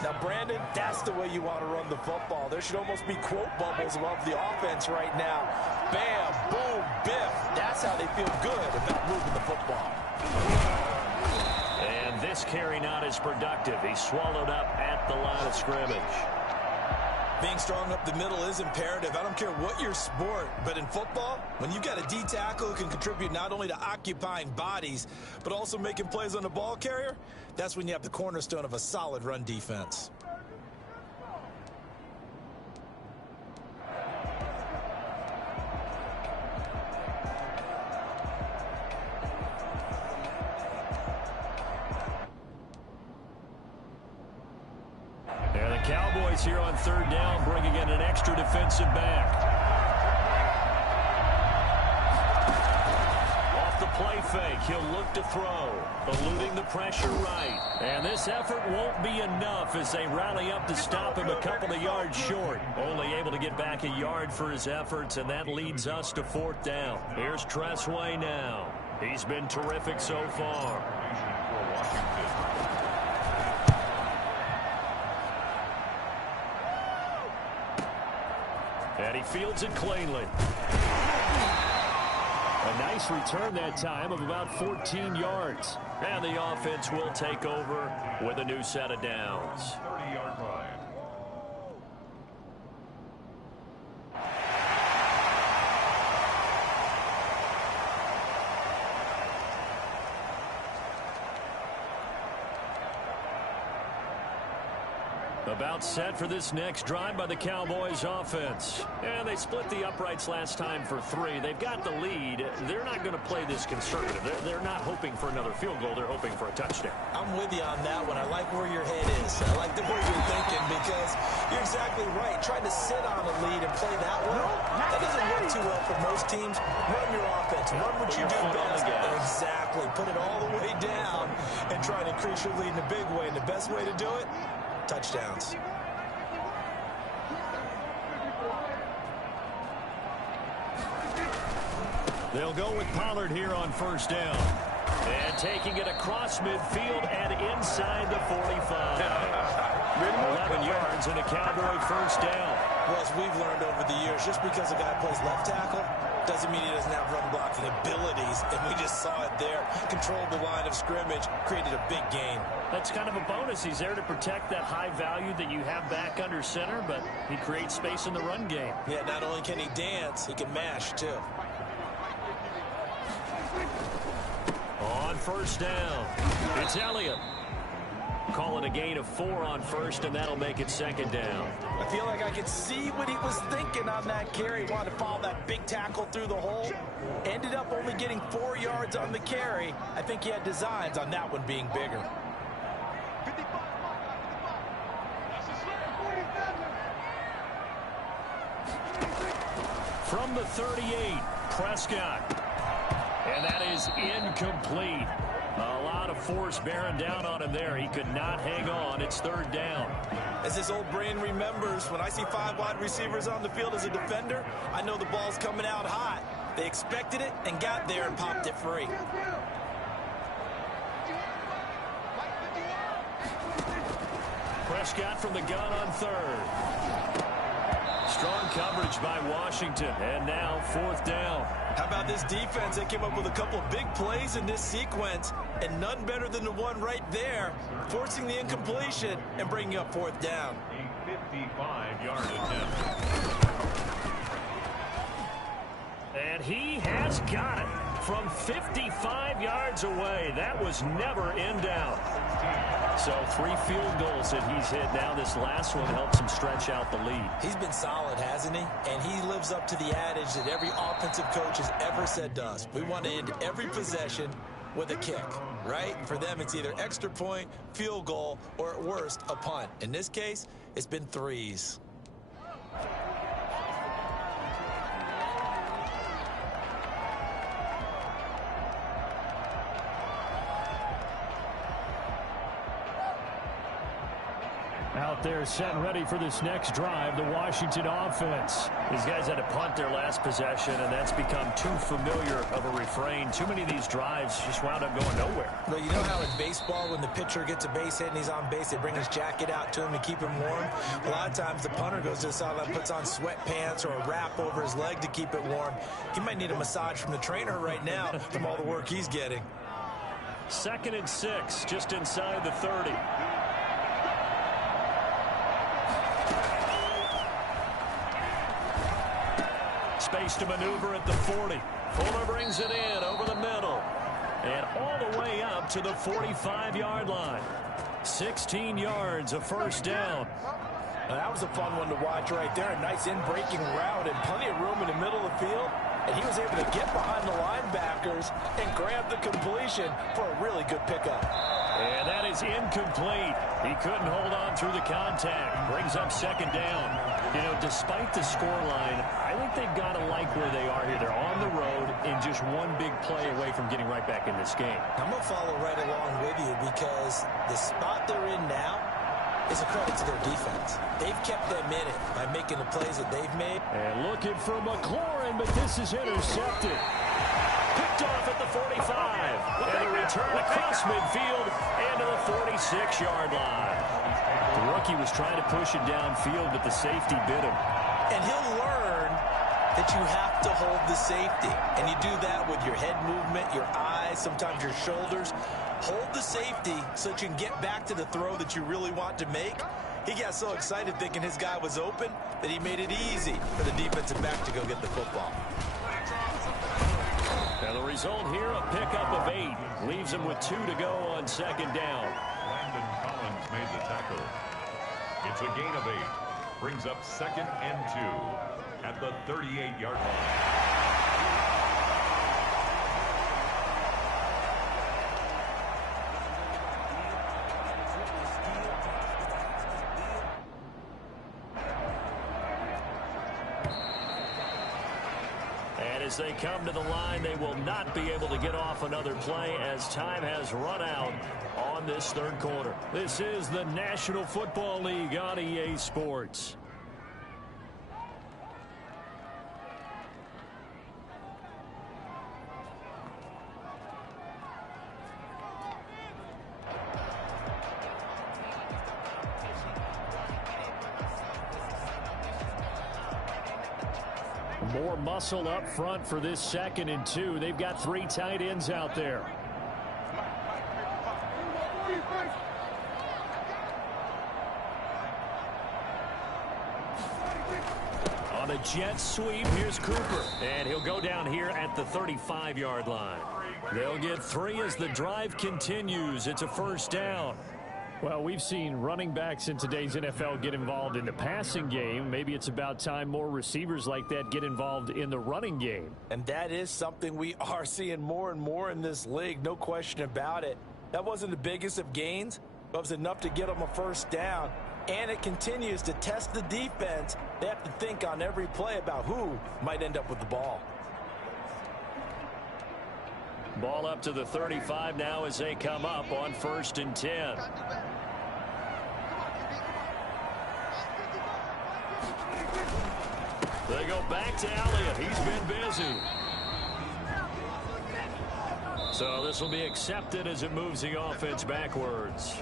Now, Brandon, that's the way you want to run the football. There should almost be quote bubbles above the offense right now. Bam, boom, biff. That's how they feel good about moving the football. And this carry not as productive. He's swallowed up at the line of scrimmage. Being strong up the middle is imperative. I don't care what your sport, but in football, when you've got a D tackle who can contribute not only to occupying bodies, but also making plays on the ball carrier, that's when you have the cornerstone of a solid run defense. Cowboys here on third down, bringing in an extra defensive back. Off the play fake, he'll look to throw, eluding the pressure right. And this effort won't be enough as they rally up to stop him a couple of yards short. Only able to get back a yard for his efforts, and that leads us to fourth down. Here's Tressway now. He's been terrific so far. And he fields it cleanly. A nice return that time of about 14 yards. And the offense will take over with a new set of downs. 30-yard line. About set for this next drive by the Cowboys offense. And they split the uprights last time for 3. They've got the lead. They're not going to play this conservative. They're not hoping for another field goal. They're hoping for a touchdown. I'm with you on that one. I like where your head is. I like the way you're thinking because you're exactly right. Trying to sit on a lead and play that one, that doesn't work too well for most teams. Run your offense. Run what you do best. Exactly. Put it all the way down and try to increase your lead in a big way. And the best way to do it, touchdowns. They'll go with Pollard here on first down. And taking it across midfield and inside the 45. 11 yards and a Cowboy first down. Well, as we've learned over the years, just because a guy plays left tackle doesn't mean he doesn't have run blocking abilities. And we just saw it there. Controlled the line of scrimmage, created a big gain. That's kind of a bonus. He's there to protect that high value that you have back under center, but he creates space in the run game. Yeah, not only can he dance, he can mash too. On first down, it's Elliott. Calling a gain of 4 on first, and that'll make it second down. I feel like I could see what he was thinking on that carry. He wanted to follow that big tackle through the hole. Ended up only getting 4 yards on the carry. I think he had designs on that one being bigger. From the 38, Prescott. And that is incomplete. A lot of force bearing down on him there. He could not hang on. It's third down. As his old brain remembers, when I see 5 wide receivers on the field as a defender, I know the ball's coming out hot. They expected it and got there and popped it free. Prescott from the gun on third. Strong coverage by Washington, and now fourth down. How about this defense? They came up with a couple of big plays in this sequence, and none better than the one right there, forcing the incompletion and bringing up fourth down. A 55-yard attempt. And he has got it. from 55 yards away. That was never in doubt. So 3 field goals that he's hit now. This last one helps him stretch out the lead. He's been solid, hasn't he? And he lives up to the adage that every offensive coach has ever said to us. We want to end every possession with a kick, right? For them, it's either extra point, field goal, or at worst, a punt. In this case, it's been 3s. Out there set and ready for this next drive, the Washington offense. These guys had to punt their last possession, and that's become too familiar of a refrain. Too many of these drives just wound up going nowhere. Well, you know how in baseball, when the pitcher gets a base hit and he's on base, they bring his jacket out to him to keep him warm? A lot of times the punter goes to the sideline, puts on sweatpants or a wrap over his leg to keep it warm. He might need a massage from the trainer right now from all the work he's getting. 2nd and 6, just inside the 30. Space to maneuver at the 40. Fuller brings it in over the middle. And all the way up to the 45-yard line. 16 yards, a first down. Now, that was a fun one to watch right there. A nice in-breaking route and plenty of room in the middle of the field. And he was able to get behind the linebackers and grab the completion for a really good pickup. And that is incomplete. He couldn't hold on through the contact. Brings up 2nd down. You know, despite the scoreline, I think they've got to like where they are here. They're on the road and just one big play away from getting right back in this game. I'm going to follow right along with you because the spot they're in now is a credit to their defense. They've kept them in it by making the plays that they've made. And looking for McLaurin, but this is intercepted. Picked off at the 45. And a return across midfield and to the 46-yard line. The rookie was trying to push it downfield, but the safety bit him. And he'll learn that you have to hold the safety. And you do that with your head movement, your eyes, sometimes your shoulders. Hold the safety so that you can get back to the throw that you really want to make. He got so excited thinking his guy was open that he made it easy for the defensive back to go get the football. Now the result here, a pickup of 8. Leaves him with 2 to go on 2nd down. Landon Collins made the tackle. It's a gain of 8. Brings up 2nd and 2 at the 38-yard line. As they come to the line, they will not be able to get off another play as time has run out on this 3rd quarter. This is the National Football League on EA Sports. More muscle up front for this 2nd and 2. They've got 3 tight ends out there. On a jet sweep, here's Cooper. And he'll go down here at the 35-yard line. They'll get 3 as the drive continues. It's a first down. Well, we've seen running backs in today's NFL get involved in the passing game. Maybe it's about time more receivers like that get involved in the running game. And that is something we are seeing more and more in this league, no question about it. That wasn't the biggest of gains, but it was enough to get them a first down. And it continues to test the defense. They have to think on every play about who might end up with the ball. Ball up to the 35 now as they come up on 1st and 10. They go back to Elliott. He's been busy. So this will be accepted as it moves the offense backwards.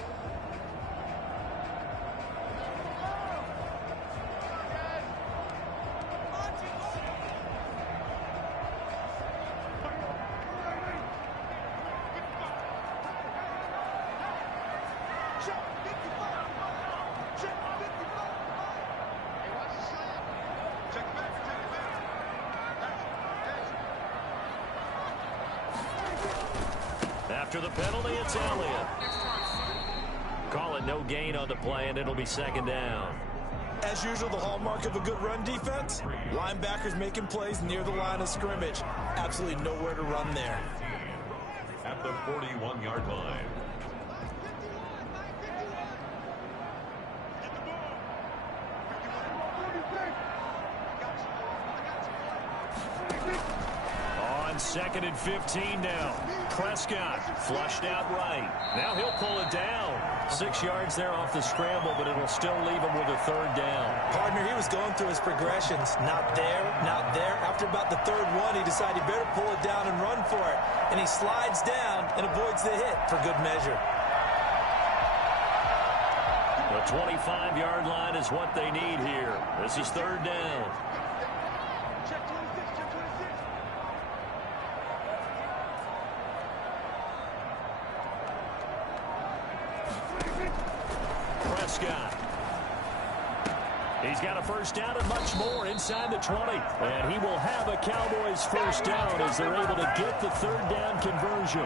After the penalty, it's Elliott. Call it no gain on the play, and it'll be second down. As usual, the hallmark of a good run defense, linebackers making plays near the line of scrimmage. Absolutely nowhere to run there. At the 41-yard line. On 2nd and 15 now. Prescott flushed out right. Now he'll pull it down. 6 yards there off the scramble, but it'll still leave him with a third down. Partner, he was going through his progressions. Not there, not there. After about the third one, he decided he better pull it down and run for it. And he slides down and avoids the hit for good measure. The 25-yard line is what they need here. This is third down. Prescott. He's got a first down and much more inside the 20. And he will have a Cowboys first down as they're able to get the third down conversion.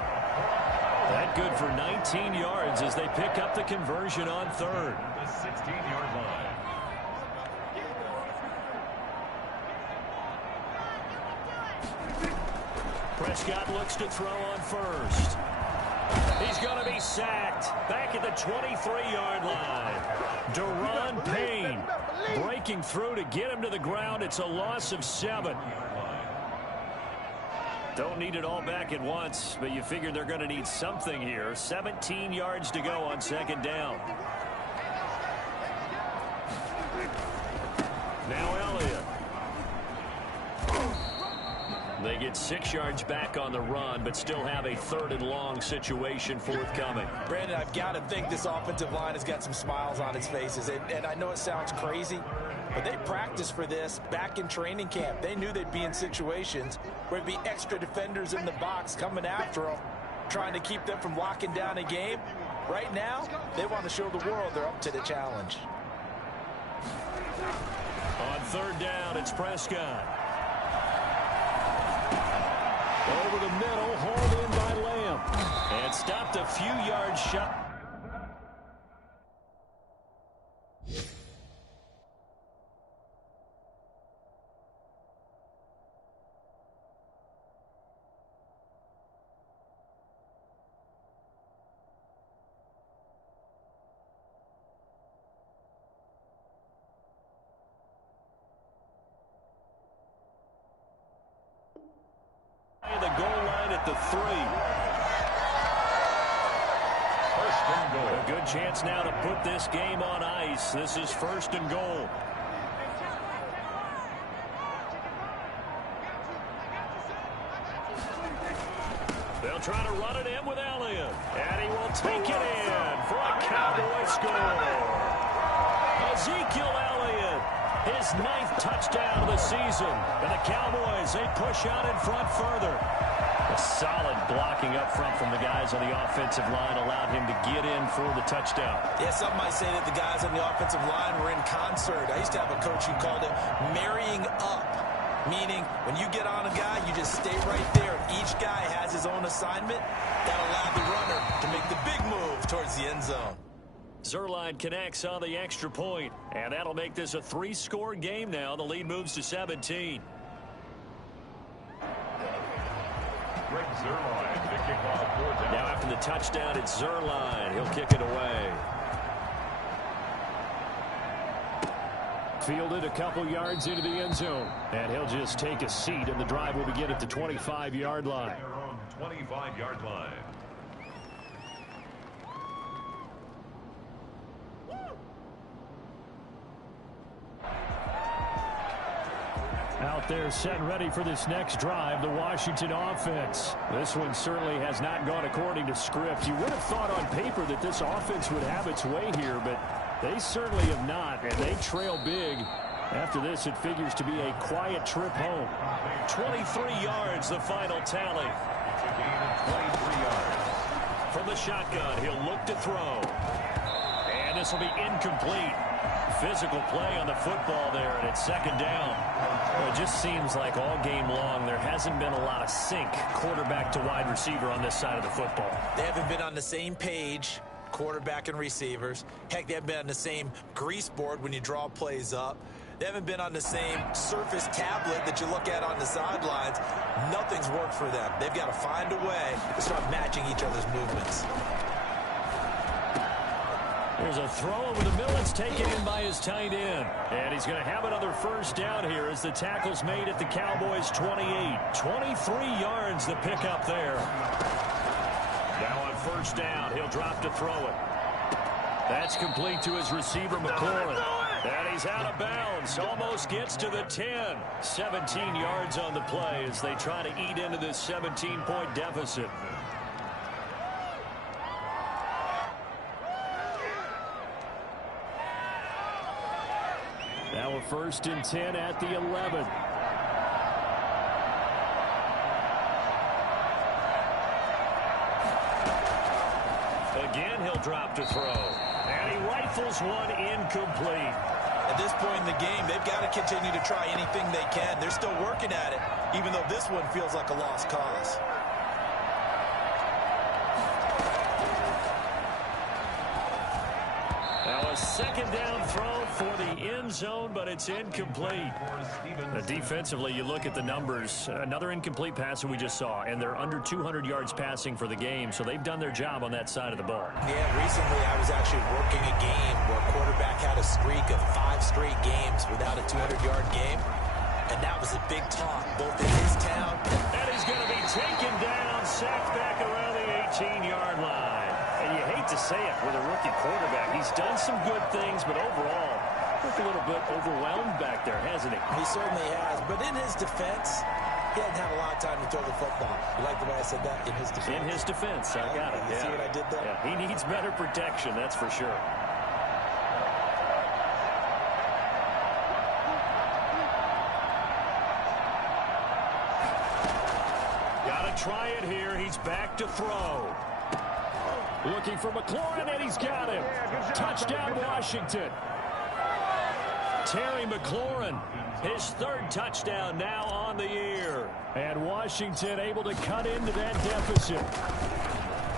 That good for 19 yards as they pick up the conversion on third. The 16-yard line. Prescott looks to throw on first. He's going to be sacked back at the 23-yard line. Deron Payne breaking through to get him to the ground. It's a loss of 7. Don't need it all back at once, but you figure they're going to need something here. 17 yards to go on second down. Now Elliott. They get 6 yards back on the run, but still have a third and long situation forthcoming. Brandon, I've got to think this offensive line has got some smiles on its faces. And I know it sounds crazy, but they practiced for this back in training camp. They knew they'd be in situations where there'd be extra defenders in the box coming after them, trying to keep them from locking down a game. Right now, they want to show the world they're up to the challenge. On third down, it's Prescott. Over the middle, hauled in by Lamb. And stopped a few yards shy. The goal line at the 3. First and goal. A good chance now to put this game on ice. This is first and goal. They'll try to run it in with Elliott. And he will take it in for a Cowboy score. Ezekiel Elliott, his 9th touchdown of the season. And the Cowboys, they push out in front further. A solid blocking up front from the guys on the offensive line allowed him to get in for the touchdown. Yeah, some might say that the guys on the offensive line were in concert. I used to have a coach who called it marrying up, meaning when you get on a guy, you just stay right there. Each guy has his own assignment. That allowed the runner to make the big move towards the end zone. Zerline connects on the extra point, and that'll make this a 3-score game now. The lead moves to 17. Greg Zerline to kick off fourth down. Now after the touchdown, it's Zerline. He'll kick it away. Fielded a couple yards into the end zone. And he'll just take a seat, and the drive will begin at the 25-yard line. Their own 25-yard line. Out there set and ready for this next drive, the Washington offense. This one certainly has not gone according to script. You would have thought on paper that this offense would have its way here, but they certainly have not, and they trail big. After this, it figures to be a quiet trip home. 23 yards, the final tally. It's a gain of 23 yards. From the shotgun, he'll look to throw. And this will be incomplete. Physical play on the football there, and it's second down. Well, it just seems like all game long there hasn't been a lot of sync quarterback to wide receiver on this side of the football. They haven't been on the same page, quarterback and receivers. Heck, they haven't been on the same grease board when you draw plays up. They haven't been on the same Surface tablet that you look at on the sidelines. Nothing's worked for them. They've got to find a way to start matching each other's movements. There's a throw over the middle. It's taken in by his tight end. And he's going to have another first down here as the tackle's made at the Cowboys' 28. 23 yards the pickup there. Now on first down, he'll drop to throw it. That's complete to his receiver, McLaurin. And he's out of bounds. Almost gets to the 10. 17 yards on the play as they try to eat into this 17-point deficit. Now a 1st and 10 at the 11. Again, he'll drop to throw. And he rifles one incomplete. At this point in the game, they've got to continue to try anything they can. They're still working at it, even though this one feels like a lost cause. Now a second down throw for the end zone, but it's incomplete. Defensively, you look at the numbers. Another incomplete pass that we just saw, and they're under 200 yards passing for the game, so they've done their job on that side of the ball. Yeah, recently I was actually working a game where a quarterback had a streak of 5 straight games without a 200-yard game, and that was a big talk, both in his town. And he's going to be taken down, sacked back around the 18-yard line. And you hate to say it with a rookie quarterback. He's done some good things, but overall, looked a little bit overwhelmed back there, hasn't he? He certainly has, but in his defense, he hadn't had a lot of time to throw the football. You like the way I said that? In his defense. In his defense, I got it. You see what I did there? Yeah, he needs better protection, that's for sure. Got to try it here. He's back to throw. Looking for McLaurin, and he's got him. Touchdown, Washington. Terry McLaurin, his 3rd touchdown now on the year. And Washington able to cut into that deficit.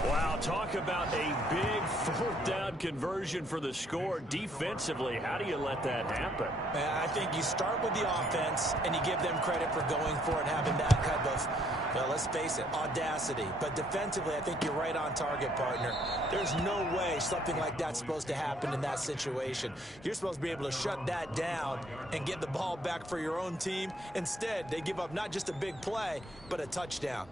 Wow, talk about a big 4th down conversion for the score. Defensively, how do you let that happen? I think you start with the offense, and you give them credit for going for it, having that type of, well, let's face it, audacity. But defensively, I think you're right on target, partner. There's no way something like that's supposed to happen in that situation. You're supposed to be able to shut that down and get the ball back for your own team. Instead, they give up not just a big play, but a touchdown.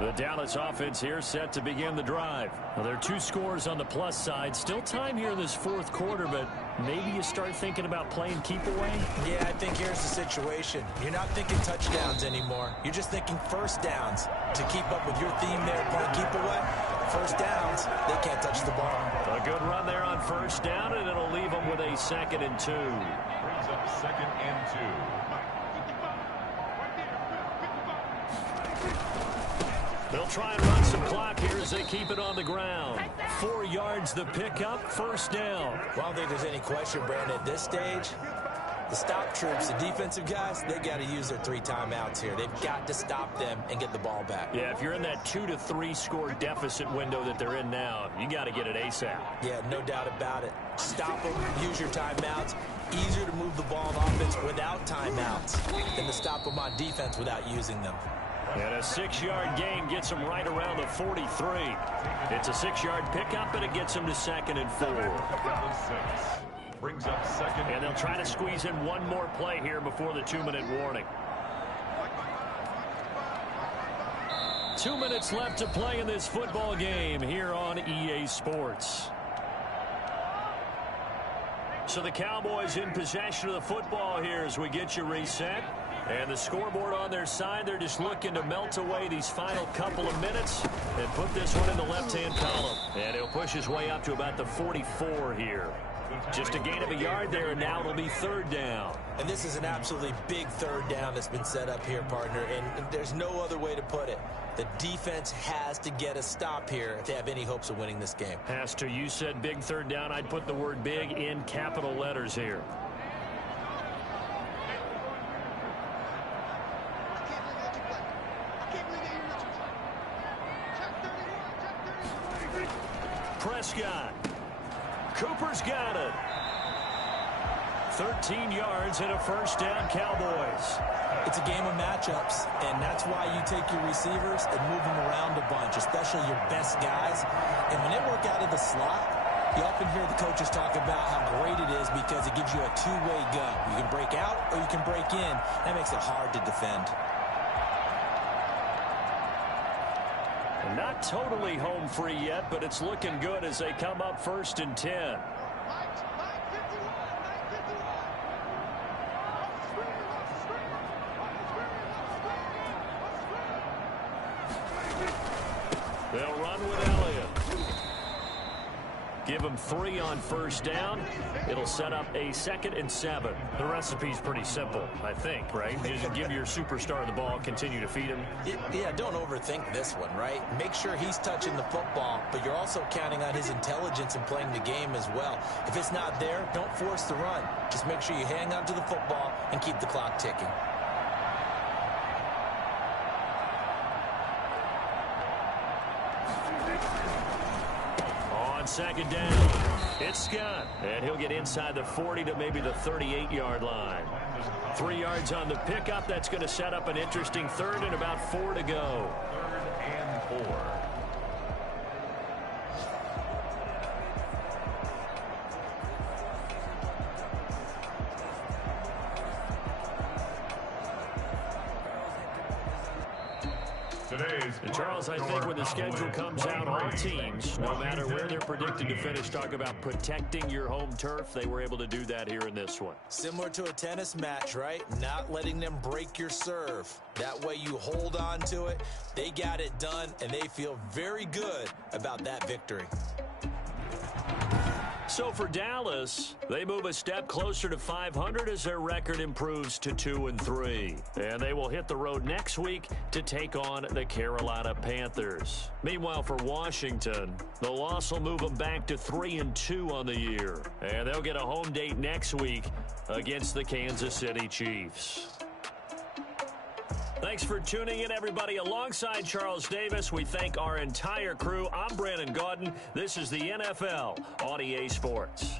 The Dallas offense here set to begin the drive. Well, there are 2 scores on the plus side. Still time here in this 4th quarter, but maybe you start thinking about playing keep away? Yeah, I think here's the situation. You're not thinking touchdowns anymore. You're just thinking first downs. To keep up with your theme there, playing keep away, first downs, they can't touch the ball. A good run there on first down, and it'll leave them with a 2nd and 2. Brings up 2nd and 2. They'll try and run some clock here as they keep it on the ground. 4 yards the pickup, first down. Well, I don't think there's any question, Brandon, at this stage, the stop troops, the defensive guys, they got to use their 3 timeouts here. They've got to stop them and get the ball back. Yeah, if you're in that 2 to 3 score deficit window that they're in now, you got to get it ASAP. Yeah, no doubt about it. Stop them, use your timeouts. Easier to move the ball on offense without timeouts than to stop them on defense without using them. And a 6-yard gain gets them right around the 43. It's a 6-yard pickup, and it gets them to 2nd and 4. Brings up 2nd. And they'll try to squeeze in one more play here before the 2-minute warning. 2 minutes left to play in this football game here on EA Sports. So the Cowboys in possession of the football here as we get you reset. And the scoreboard on their side, they're just looking to melt away these final couple of minutes and put this one in the left-hand column. And he'll push his way up to about the 44 here. Just a gain of a yard there, and now it'll be third down. And this is an absolutely big third down that's been set up here, partner, and there's no other way to put it. The defense has to get a stop here if they have any hopes of winning this game. Has to. You said big third down. I'd put the word big in capital letters here. Prescott. Cooper's got it. 13 yards and a first down, Cowboys. It's a game of matchups, and that's why you take your receivers and move them around a bunch, especially your best guys. And when they work out of the slot, you often hear the coaches talk about how great it is because it gives you a two-way go. You can break out or you can break in. That makes it hard to defend. Not totally home free yet, but it's looking good as they come up 1st and 10. They'll run with Elliott. Give them 3 on first down. It'll set up a 2nd and 7. The recipe's pretty simple, I think, right? Just give your superstar the ball, continue to feed him. Yeah, don't overthink this one, right? Make sure he's touching the football, but you're also counting on his intelligence in playing the game as well. If it's not there, don't force the run. Just make sure you hang on to the football and keep the clock ticking. On 2nd down, it's Scott, and he'll get inside the 40 to maybe the 38-yard line. 3 yards on the pickup. That's going to set up an interesting 3rd and about 4 to go. 3rd and 4. And Charles, I think when the schedule comes out, all teams, no matter where they're predicted to finish, talk about protecting your home turf. They were able to do that here in this one. Similar to a tennis match, right? Not letting them break your serve. That way you hold on to it. They got it done, and they feel very good about that victory. So for Dallas, they move a step closer to 500 as their record improves to 2-3. And they will hit the road next week to take on the Carolina Panthers. Meanwhile, for Washington, the loss will move them back to 3-2 on the year. And they'll get a home date next week against the Kansas City Chiefs. Thanks for tuning in, everybody. Alongside Charles Davis, we thank our entire crew. I'm Brandon Gaudin. This is the NFL on EA Sports.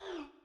Really?